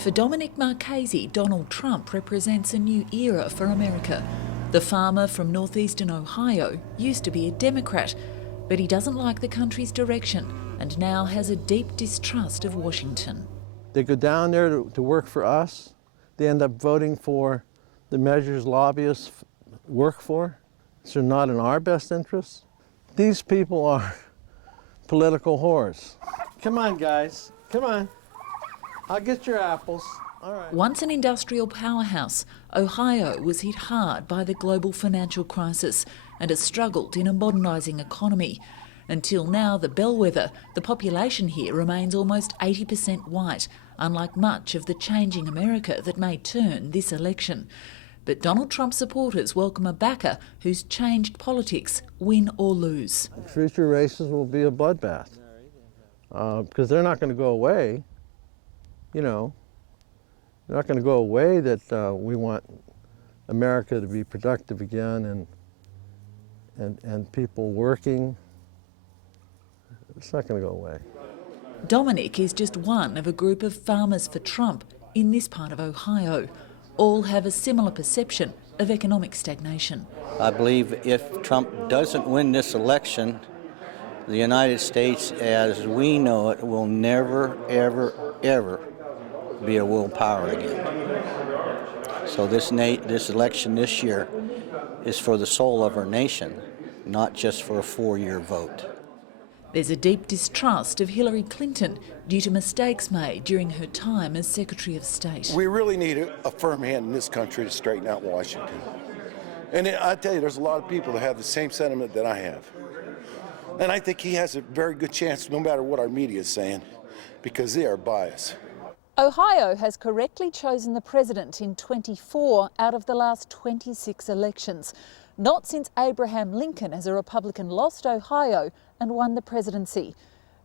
For Dominic Marchese, Donald Trump represents a new era for America. The farmer from Northeastern Ohio used to be a Democrat, but he doesn't like the country's direction and now has a deep distrust of Washington. They go down there to work for us. They end up voting for the measures lobbyists work for. So not in our best interests. These people are political whores. Come on, guys. Come on. I'll get your apples. All right. Once an industrial powerhouse, Ohio was hit hard by the global financial crisis and has struggled in a modernising economy. Until now, the bellwether, the population here remains almost 80% white, unlike much of the changing America that may turn this election. But Donald Trump supporters welcome a backer who's changed politics, win or lose. Future races will be a bloodbath because they're not going to go away. You know, they're not going to go away that we want America to be productive again and people working. It's not going to go away. Dominic is just one of a group of farmers for Trump in this part of Ohio. All have a similar perception of economic stagnation. I believe if Trump doesn't win this election, the United States as we know it will never, ever, ever be a world power again. So this election this year is for the soul of our nation, not just for a 4-year vote. There's a deep distrust of Hillary Clinton due to mistakes made during her time as Secretary of State. We really need a firm hand in this country to straighten out Washington. And I tell you, there's a lot of people that have the same sentiment that I have. And I think he has a very good chance, no matter what our media is saying, because they are biased. Ohio has correctly chosen the president in 24 out of the last 26 elections. Not since Abraham Lincoln has a Republican lost Ohio and won the presidency.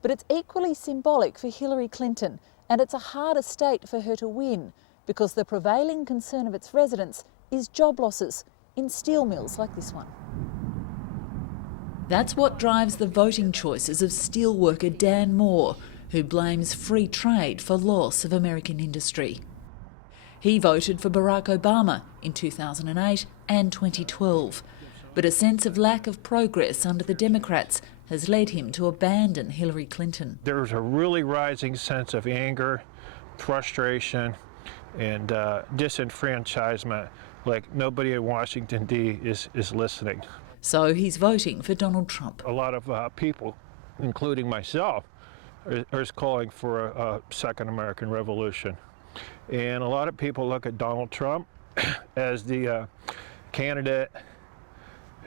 But it's equally symbolic for Hillary Clinton, and it's a harder state for her to win because the prevailing concern of its residents is job losses in steel mills like this one. That's what drives the voting choices of steelworker Dan Moore, who blames free trade for loss of American industry. He voted for Barack Obama in 2008 and 2012, but a sense of lack of progress under the Democrats has led him to abandon Hillary Clinton. There's a really rising sense of anger, frustration, and disenfranchisement, like nobody in Washington D.C. is listening. So he's voting for Donald Trump. A lot of people, including myself, are calling for a second American Revolution. And a lot of people look at Donald Trump as the candidate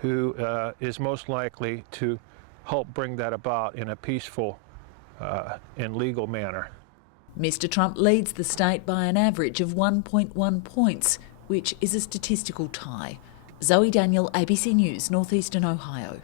who is most likely to help bring that about in a peaceful and legal manner. Mr. Trump leads the state by an average of 1.1 points, which is a statistical tie. Zoe Daniel, ABC News, Northeastern Ohio.